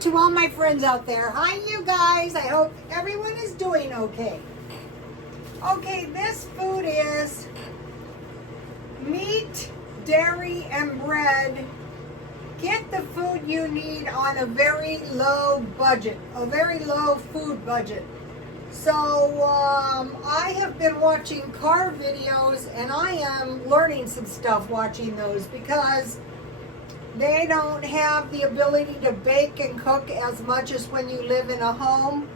to all my friends out there. Hi, you guys. I hope everyone is doing okay. Okay, this food is meat, dairy, and bread. Get the food you need on a very low budget, a very low food budget. So I have been watching car videos, and I am learning some stuff watching those because they don't have the ability to bake and cook as much as when you live in a home.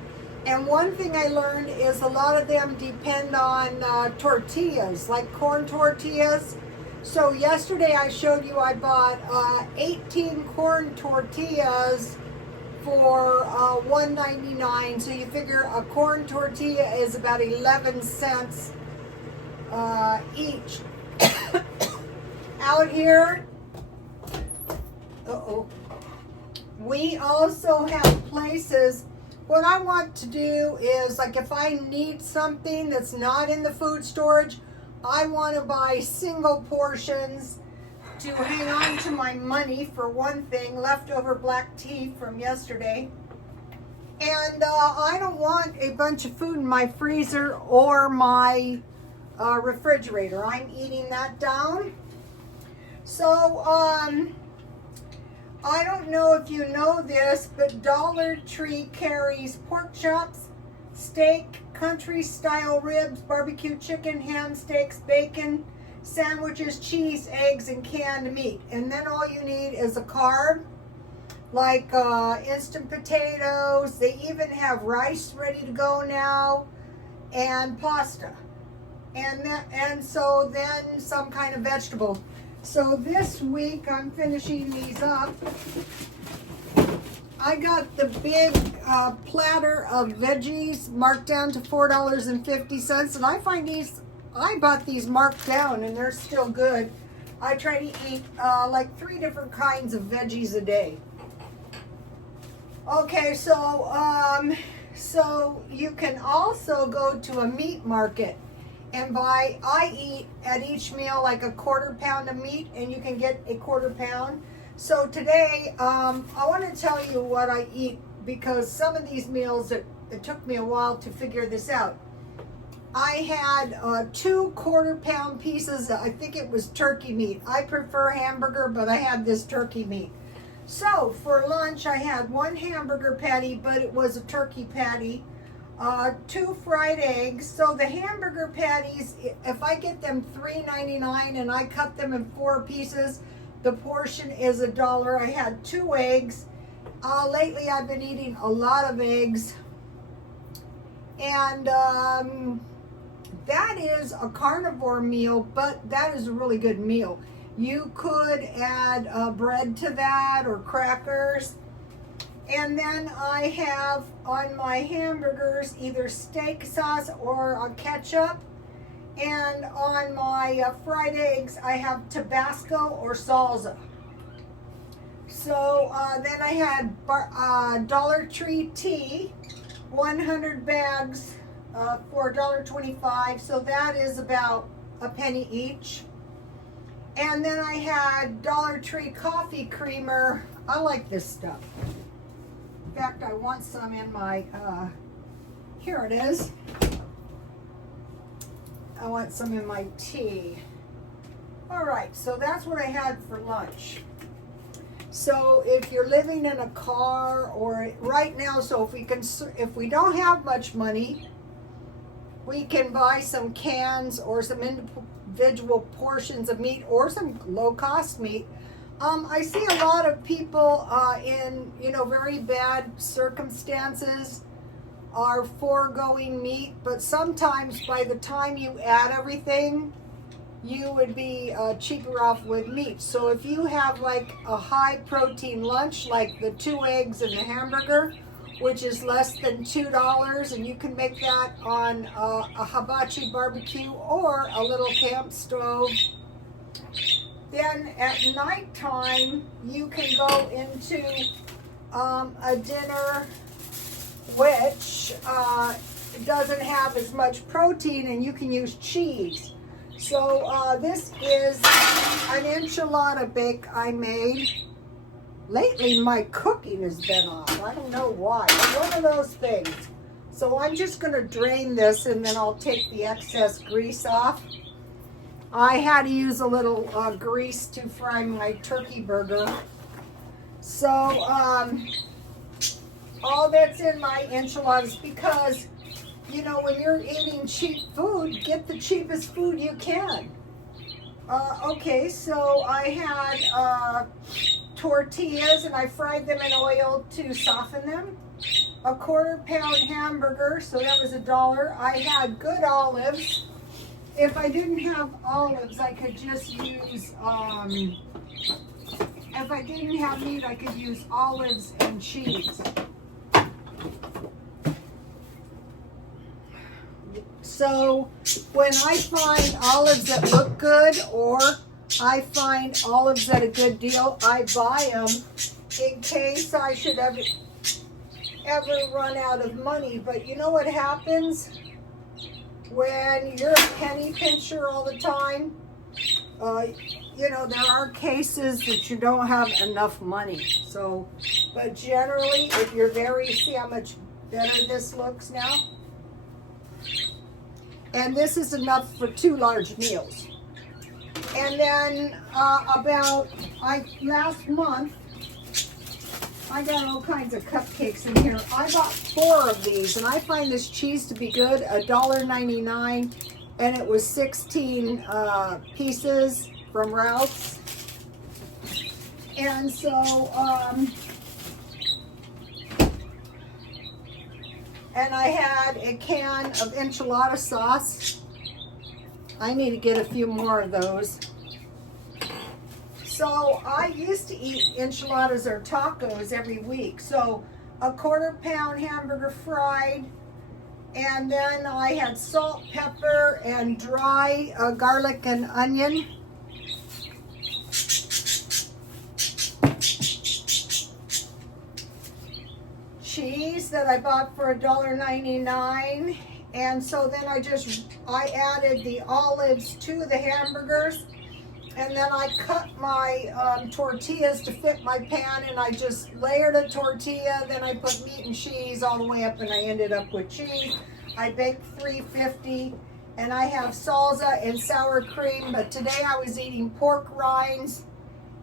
And one thing I learned is a lot of them depend on tortillas, like corn tortillas. So yesterday I showed you I bought 18 corn tortillas for $1.99. So you figure a corn tortilla is about 11 cents each. Out here, we also have places. What I want to do is, like, if I need something that's not in the food storage, I want to buy single portions to hang on to my money, for one thing, leftover black tea from yesterday. And I don't want a bunch of food in my freezer or my refrigerator. I'm eating that down. So, I don't know if you know this, but Dollar Tree carries pork chops, steak, country-style ribs, barbecue chicken, ham steaks, bacon, sandwiches, cheese, eggs, and canned meat. And then all you need is a carb, like instant potatoes. They even have rice ready to go now, and pasta. And so then some kind of vegetable. So this week I'm finishing these up. I got the big platter of veggies marked down to $4.50, and I find I bought these marked down and they're still good. I try to eat like 3 different kinds of veggies a day. Okay, so you can also go to a meat market and buy. I eat at each meal like a 1/4 pound of meat, and you can get a 1/4 pound. So today, I want to tell you what I eat, because some of these meals, it took me a while to figure this out. I had 2 1/4 pound pieces. I think it was turkey meat. I prefer hamburger, but I had this turkey meat. So for lunch, I had 1 hamburger patty, but it was a turkey patty. 2 fried eggs. So the hamburger patties, if I get them $3.99 and I cut them in 4 pieces, the portion is $1. I had 2 eggs. Lately I've been eating a lot of eggs. And that is a carnivore meal, but that is a really good meal. You could add bread to that or crackers. And then I have on my hamburgers either steak sauce or ketchup. And on my fried eggs, I have Tabasco or salsa. So then I had Dollar Tree tea, 100 bags for $1.25. So that is about a penny each. And then I had Dollar Tree coffee creamer. I like this stuff. In fact, I want some in my, here it is. I want some in my tea. All right, so that's what I had for lunch. So if you're living in a car or right now, so if we don't have much money, we can buy some cans or some individual portions of meat or some low-cost meat. I see a lot of people in, very bad circumstances are foregoing meat, but sometimes by the time you add everything, you would be cheaper off with meat. So if you have like a high protein lunch, like the 2 eggs and the hamburger, which is less than $2, and you can make that on a hibachi barbecue or a little camp stove. Then at nighttime, you can go into a dinner which doesn't have as much protein, and you can use cheese. So this is an enchilada bake I made. lately my cooking has been off. I don't know why. It's one of those things. So I'm just going to drain this and then I'll take the excess grease off. I had to use a little grease to fry my turkey burger. So all that's in my enchiladas, because you know, when you're eating cheap food, get the cheapest food you can. Okay, so I had tortillas and I fried them in oil to soften them. A 1/4 pound hamburger, so that was $1. I had good olives. If I didn't have olives, I could just use, if I didn't have meat, I could use olives and cheese. So when I find olives that look good, or I find olives at a good deal, I buy them in case I should ever run out of money. But you know what happens when you're a penny pincher all the time? You know, there are cases that you don't have enough money. So, but generally, if you're see how much better this looks now? And this is enough for 2 large meals. And then last month, I got all kinds of cupcakes in here. I bought 4 of these, and I find this cheese to be good, $1.99, and it was 16 pieces from Ralph's. And so, and I had a can of enchilada sauce. I need to get a few more of those. So I used to eat enchiladas or tacos every week. So a 1/4 pound hamburger fried, and then I had salt, pepper, and dry garlic and onion. Cheese that I bought for $1.99, and so then I added the olives to the hamburgers, and then I cut my tortillas to fit my pan, and I just layered a tortilla, then I put meat and cheese all the way up, and I ended up with cheese. I baked 350, and I have salsa and sour cream, but today I was eating pork rinds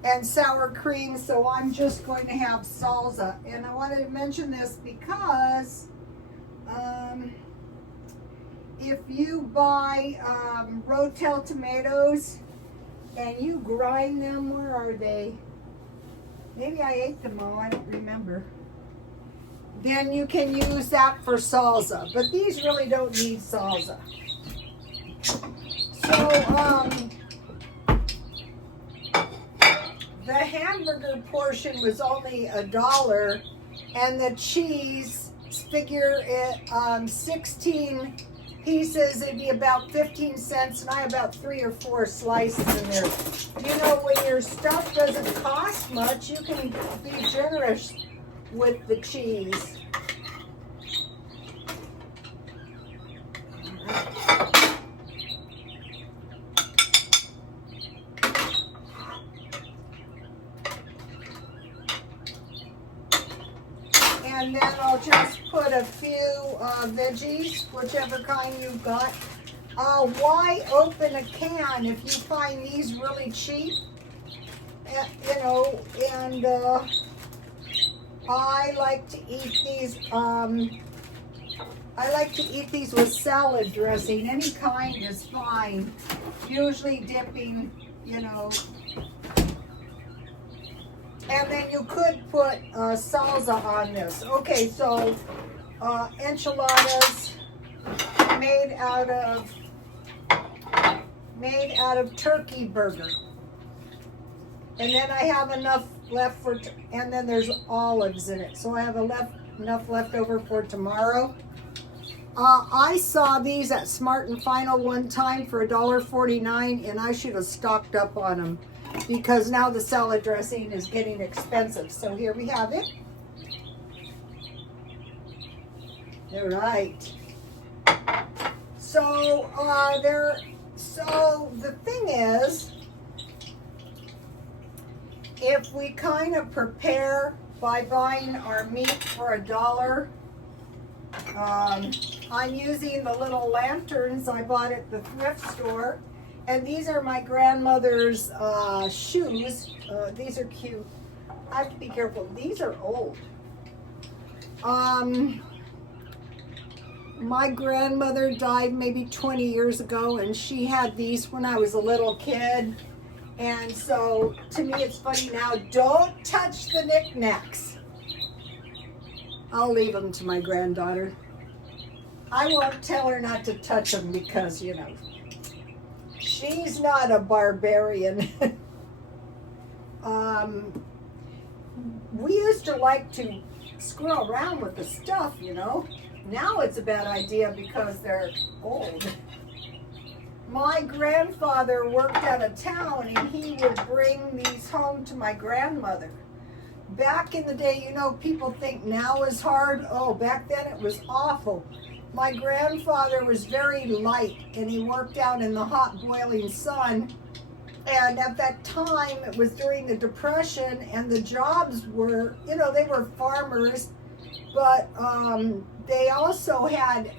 and sour cream, so I'm just going to have salsa. And I wanted to mention this because if you buy Rotel tomatoes and you grind them, where are they? Maybe I ate them all, I don't remember. Then you can use that for salsa, but these really don't need salsa. So the hamburger portion was only $1, and the cheese, figure it 16 pieces, it'd be about 15 cents, and I have about 3 or 4 slices in there. You know, when your stuff doesn't cost much, you can be generous with the cheese. And then I'll just put a few veggies, whichever kind you've got. Why open a can if you find these really cheap? You know, and I like to eat these. I like to eat these with salad dressing. Any kind is fine. Usually dipping, you know. And then you could put salsa on this. Okay, so enchiladas made out of turkey burger. And then I have enough left for, and then there's olives in it. So I have enough left over for tomorrow. I saw these at Smart and Final one time for $1.49, and I should have stocked up on them, because now the salad dressing is getting expensive. So here we have it. All right. So so the thing is, if we kind of prepare by buying our meat for $1, I'm using the little lanterns I bought at the thrift store, and these are my grandmother's shoes. These are cute. I have to be careful. These are old. My grandmother died maybe 20 years ago, and she had these when I was a little kid. And so, to me, it's funny now. Don't touch the knickknacks. I'll leave them to my granddaughter. I won't tell her not to touch them because, you know, she's not a barbarian. We used to like to screw around with the stuff, you know. Now it's a bad idea because they're old. My grandfather worked out of town, and he would bring these home to my grandmother. Back in the day, you know, people think now is hard. Oh, back then it was awful. My grandfather was very light, and he worked out in the hot, boiling sun. And at that time, it was during the Depression, and the jobs were, you know, they were farmers, but they also had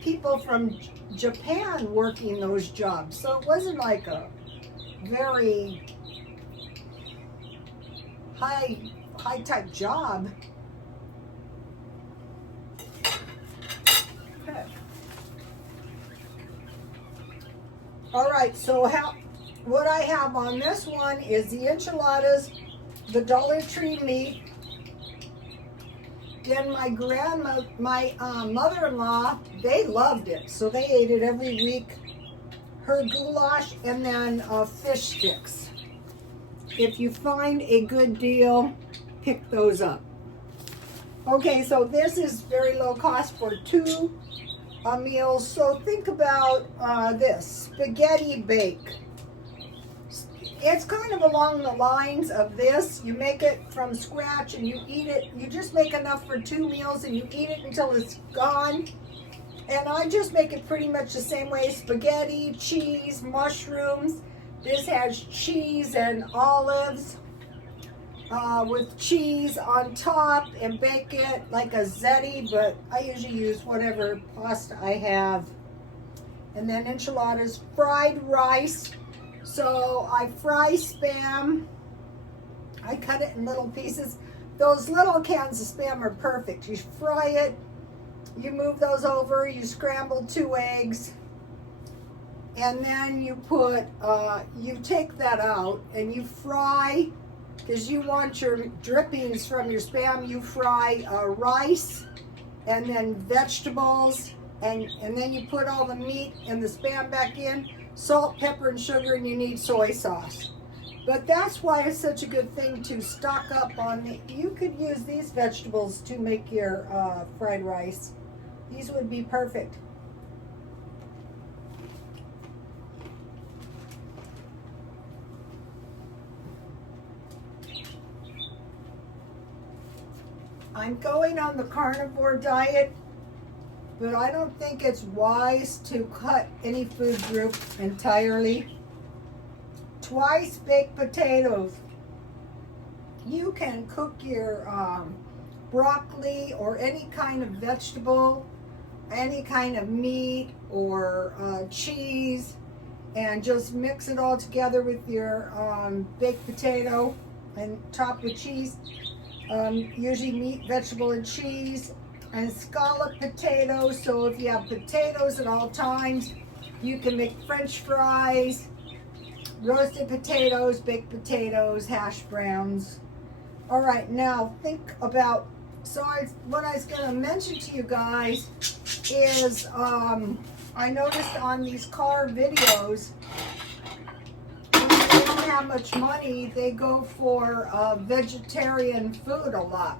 people from Japan working those jobs. So it wasn't like a very high type job. Okay. All right, so what I have on this one is the enchiladas, the Dollar Tree meat. Then my mother-in-law, they loved it, so they ate it every week. Her goulash, and then fish sticks. If you find a good deal, pick those up. Okay, so this is very low cost for 2 meals. So think about this, spaghetti bake. It's kind of along the lines of this. You make it from scratch and you eat it. You just make enough for 2 meals and you eat it until it's gone. And I just make it pretty much the same way. Spaghetti, cheese, mushrooms. This has cheese and olives with cheese on top, and bake it like a ziti, but I usually use whatever pasta I have. And then enchiladas, fried rice. So I fry Spam. I cut it in little pieces. Those little cans of Spam are perfect. You fry it, you move those over, you scramble 2 eggs, and then you put, you take that out and you fry, because you want your drippings from your Spam. You fry rice and then vegetables, and then you put all the meat and the Spam back in. Salt, pepper, and sugar, and you need soy sauce. But that's why it's such a good thing to stock up on meat. You could use these vegetables to make your fried rice. These would be perfect. I'm going on the carnivore diet, but I don't think it's wise to cut any food group entirely. Twice baked potatoes. You can cook your broccoli or any kind of vegetable, any kind of meat or cheese, and just mix it all together with your baked potato and top with cheese. Usually meat, vegetable, and cheese. And scallop potatoes, so if you have potatoes at all times, you can make French fries, roasted potatoes, baked potatoes, hash browns. All right, now think about, what I was going to mention to you guys is, I noticed on these car videos, when they don't have much money, they go for vegetarian food a lot.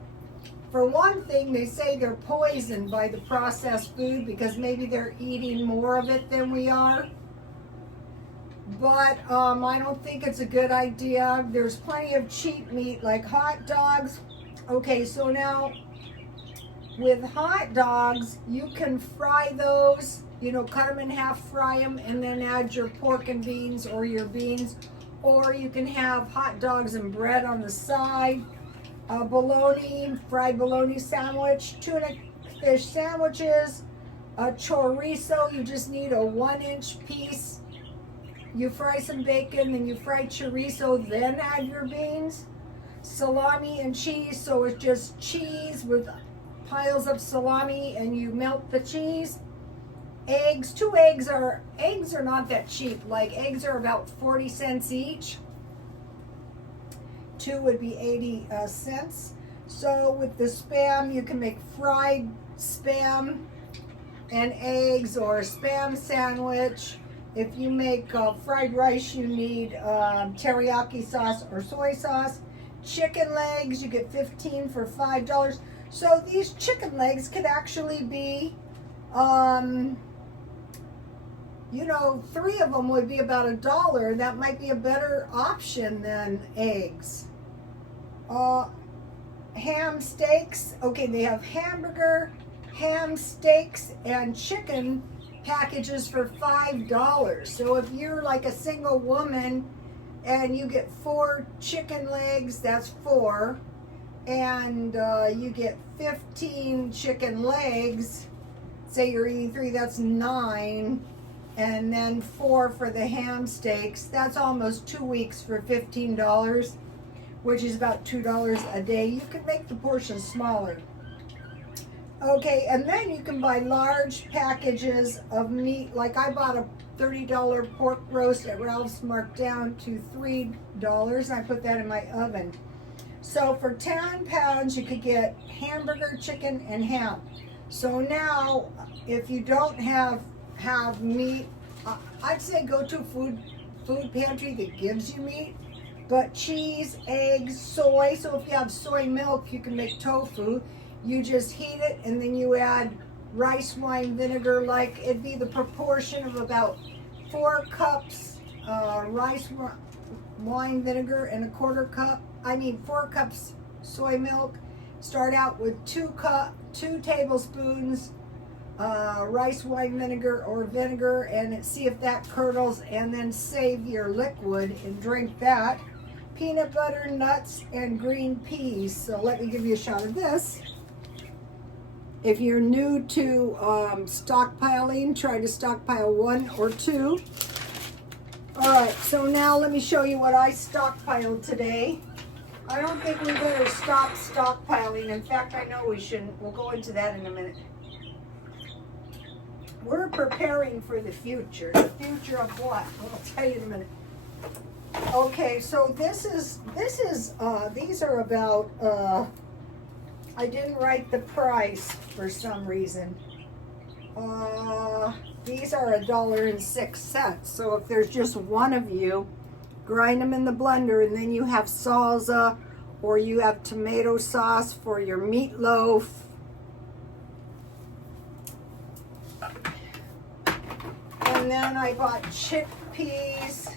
For one thing, they say they're poisoned by the processed food because maybe they're eating more of it than we are. But I don't think it's a good idea. There's plenty of cheap meat like hot dogs. Okay, so now with hot dogs, you can fry those, you know, cut them in half, fry them, and then add your pork and beans or your beans. or you can have hot dogs and bread on the side, a bologna, fried bologna sandwich, tuna fish sandwiches, a chorizo. You just need a 1-inch piece. You fry some bacon, then you fry chorizo, then add your beans. Salami and cheese, so it's just cheese with piles of salami, and you melt the cheese. Eggs, eggs are not that cheap. Like, eggs are about 40 cents each. 2 would be 80 cents. So with the Spam, you can make fried Spam and eggs, or a Spam sandwich. If you make fried rice, you need teriyaki sauce or soy sauce. Chicken legs, you get 15 for $5. So these chicken legs could actually be, you know, 3 of them would be about $1. That might be a better option than eggs. Ham steaks. Okay, they have hamburger, ham steaks, and chicken packages for $5. So if you're like a single woman and you get 4 chicken legs, that's 4. And you get 15 chicken legs. Say you're eating 3, that's 9. And then 4 for the ham steaks. That's almost 2 weeks for $15, which is about $2 a day. You can make the portion smaller. Okay, and then you can buy large packages of meat. Like, I bought a $30 pork roast at Ralph's, marked down to $3, and I put that in my oven. So for 10 pounds, you could get hamburger, chicken, and ham. So now, if you don't have meat, I'd say go to a food pantry that gives you meat. But cheese, eggs, soy. So if you have soy milk, you can make tofu. You just heat it, and then you add rice wine vinegar. Like, it'd be the proportion of about 4 cups rice wine vinegar and 4 cups soy milk. Start out with 2 tablespoons rice wine vinegar or vinegar, and see if that curdles, and then save your liquid and drink that. Peanut butter, nuts, and green peas. So let me give you a shot of this. If you're new to stockpiling, try to stockpile 1 or 2. All right, so now let me show you what I stockpiled today. I don't think we better stop stockpiling. In fact, I know we shouldn't. We'll go into that in a minute. We're preparing for the future. The future of what? I'll tell you in a minute. Okay, so these are about, I didn't write the price for some reason. These are $1.06. So if there's just one of you, grind them in the blender, and then you have salsa, or you have tomato sauce for your meatloaf. And then I bought chickpeas,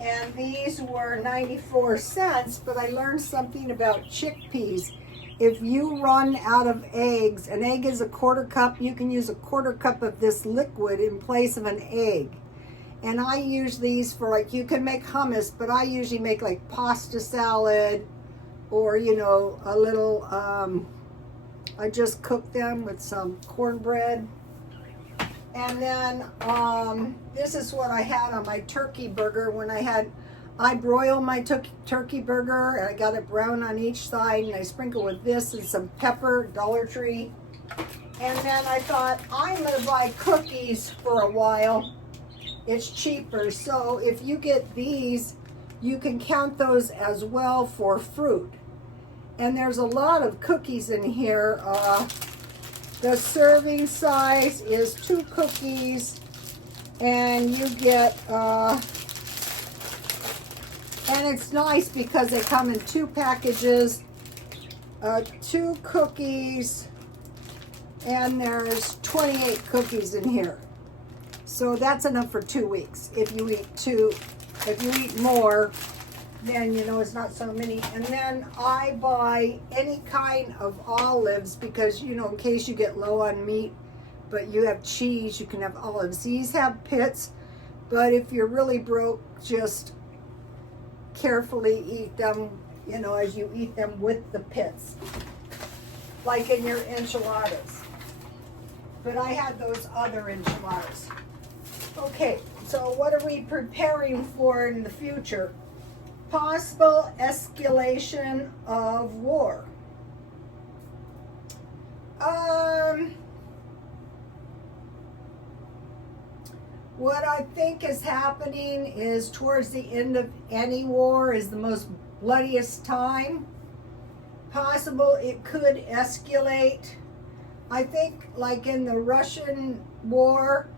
and these were 94 cents, but I learned something about chickpeas. If you run out of eggs, an egg is a 1/4 cup, you can use a 1/4 cup of this liquid in place of an egg. And I use these for, like, you can make hummus, but I usually make like pasta salad, or, you know, a little, I just cook them with some cornbread. And then this is what I had on my turkey burger when I broil my turkey burger, and I got it brown on each side, and I sprinkle with this and some pepper, Dollar Tree. And then I thought, I'm gonna buy cookies for a while. It's cheaper. So if you get these, you can count those as well for fruit. And there's a lot of cookies in here. The serving size is 2 cookies, and you get, and it's nice because they come in 2 packages, 2 cookies, and there's 28 cookies in here. So that's enough for 2 weeks. If you eat more, then, you know, it's not so many. And then I buy any kind of olives because, you know, in case you get low on meat, but you have cheese, you can have olives. These have pits, but if you're really broke, just carefully eat them, you know, as you eat them with the pits, like in your enchiladas. But I had those other enchiladas. Okay, so what are we preparing for in the future? Possible escalation of war. What I think is happening is towards the end of any war is the most bloodiest time. Possible it could escalate. I think like in the Russian war,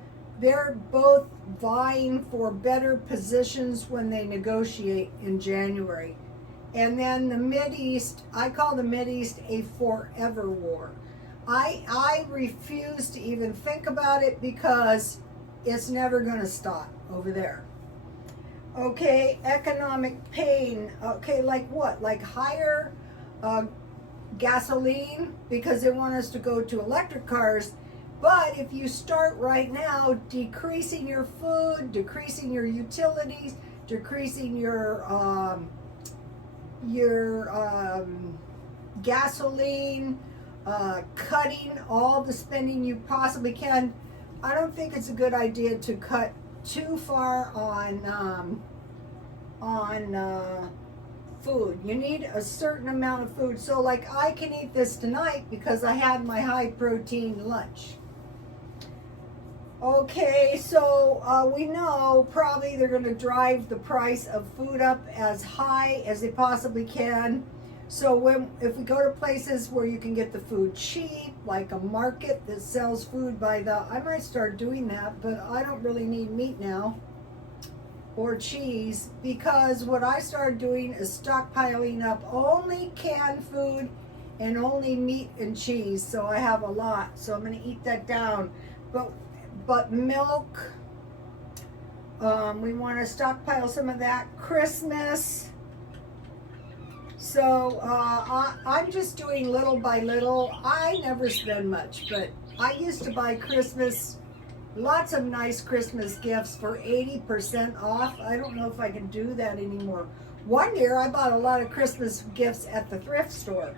they're both vying for better positions when they negotiate in January. And then the Mideast, I call the Mideast a forever war. I refuse to even think about it because it's never going to stop over there. Okay, economic pain. Okay, like what? Like higher gasoline because they want us to go to electric cars. But if you start right now decreasing your food, decreasing your utilities, decreasing your gasoline, cutting all the spending you possibly can, I don't think it's a good idea to cut too far on food. You need a certain amount of food. So like I can eat this tonight because I had my high protein lunch. Okay, so we know probably they're going to drive the price of food up as high as they possibly can. So if we go to places where you can get the food cheap, like a market that sells food by the, I might start doing that, but I don't really need meat now or cheese, because what I started doing is stockpiling up only canned food and only meat and cheese. So I have a lot, so I'm going to eat that down. But milk, we want to stockpile some of that. Christmas. So I'm just doing little by little. I never spend much, but I used to buy Christmas, lots of nice Christmas gifts for 80% off. I don't know if I can do that anymore. One year I bought a lot of Christmas gifts at the thrift store.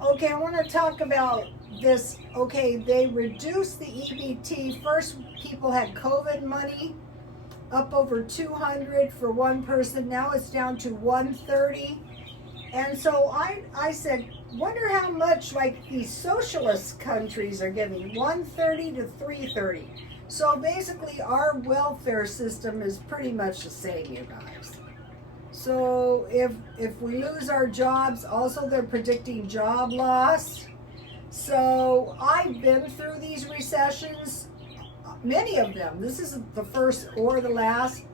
Okay, I want to talk about this. Okay, they reduced the EBT. First, people had COVID money, up over 200 for one person. Now it's down to 130. And so I said, wonder how much like these socialist countries are giving, 130 to 330. So basically our welfare system is pretty much the same, you guys. So if we lose our jobs, also they're predicting job loss. So I've been through these recessions, many of them. This isn't the first or the last.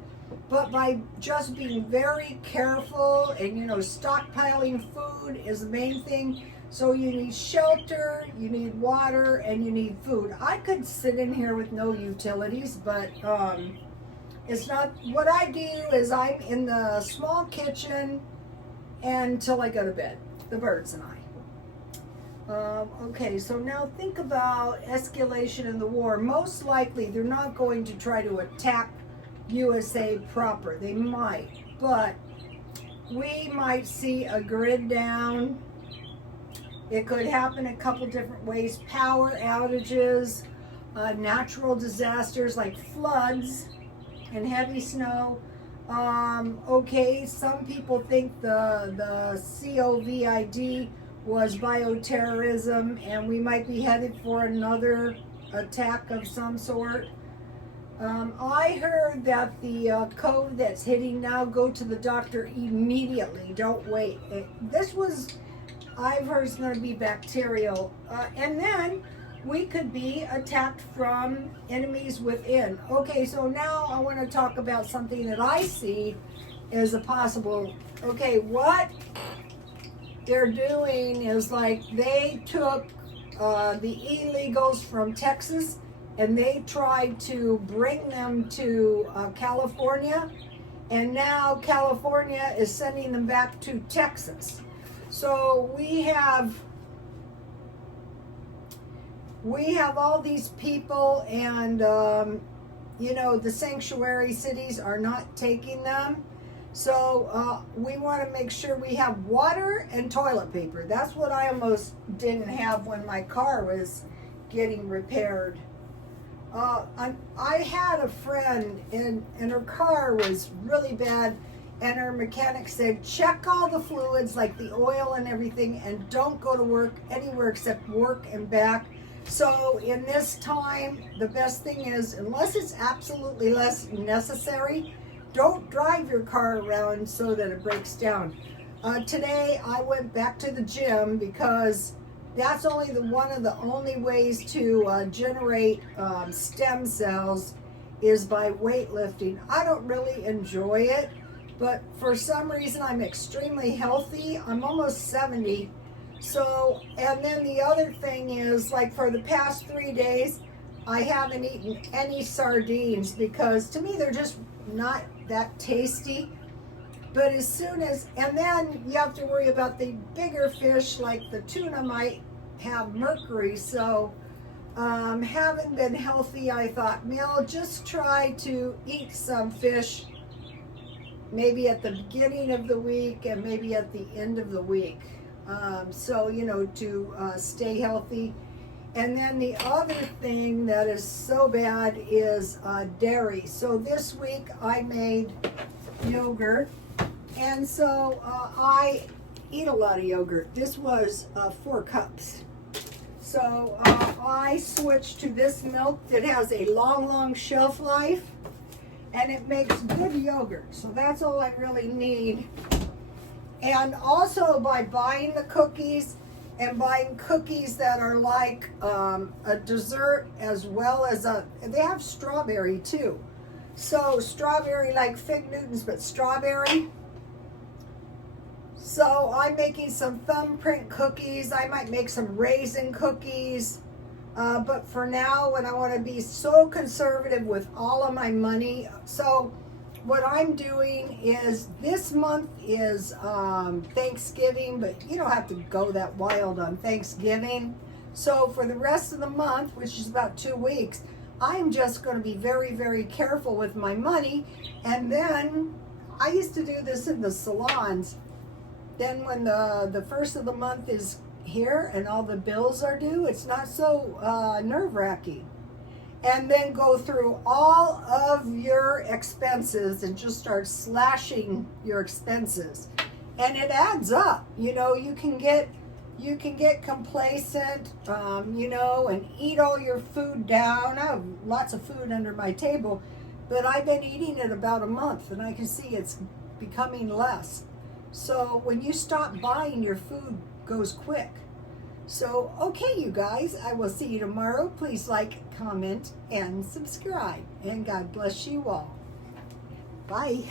But by just being very careful and, you know, stockpiling food is the main thing. So you need shelter, you need water, and you need food. I could sit in here with no utilities, but it's not. What I do is I'm in the small kitchen until I go to bed, the birds and I. Okay, so now think about escalation in the war. Most likely they're not going to try to attack USA proper. They might, but we might see a grid down. It could happen a couple different ways. Power outages, natural disasters like floods and heavy snow. Okay, some people think the COVID was bioterrorism and we might be headed for another attack of some sort. I heard that the COVID that's hitting now, go to the doctor immediately. Don't wait. I've heard it's going to be bacterial. And then we could be attacked from enemies within. Okay, so now I want to talk about something that I see as a possible, okay, what they're doing is like they took the illegals from Texas and they tried to bring them to California, and now California is sending them back to Texas. So we have all these people, and you know, the sanctuary cities are not taking them. So we want to make sure we have water and toilet paper. That's what I almost didn't have when my car was getting repaired. I had a friend and her car was really bad, and her mechanic said, check all the fluids like the oil and everything, and don't go to work anywhere except work and back. So in this time, the best thing is, unless it's absolutely less necessary, don't drive your car around so that it breaks down. Today I went back to the gym because that's only one of the only ways to generate stem cells is by weightlifting. I don't really enjoy it, but for some reason I'm extremely healthy. I'm almost 70. So, and then the other thing is, like, for the past 3 days, I haven't eaten any sardines because to me they're just not that tasty. But as soon as, and then you have to worry about the bigger fish, like the tuna might have mercury. So having been healthy, I thought, Mel, just try to eat some fish maybe at the beginning of the week and maybe at the end of the week. So, you know, to stay healthy. And then the other thing that is so bad is dairy. So this week I made yogurt, and so I eat a lot of yogurt. This was 4 cups. So I switched to this milk that has a long shelf life, and it makes good yogurt. So that's all I really need. And also by buying the cookies and buying cookies that are like a dessert as well as they have strawberry too. So strawberry, like Fig Newtons, but strawberry. So I'm making some thumbprint cookies. I might make some raisin cookies. But for now, when I want to be so conservative with all of my money, so what I'm doing is, this month is Thanksgiving, but you don't have to go that wild on Thanksgiving. So for the rest of the month, which is about 2 weeks, I'm just going to be very careful with my money. And then I used to do this in the salons. Then when the first of the month is here and all the bills are due, it's not so nerve-wracking. And then go through all of your expenses and just start slashing your expenses, and it adds up. You know, you can get complacent, you know, and eat all your food down. I have lots of food under my table, but I've been eating it about a month, and I can see it's becoming less. So when you stop buying, your food goes quick. So, okay, you guys, I will see you tomorrow. Please like, comment, and subscribe. And God bless you all. Bye.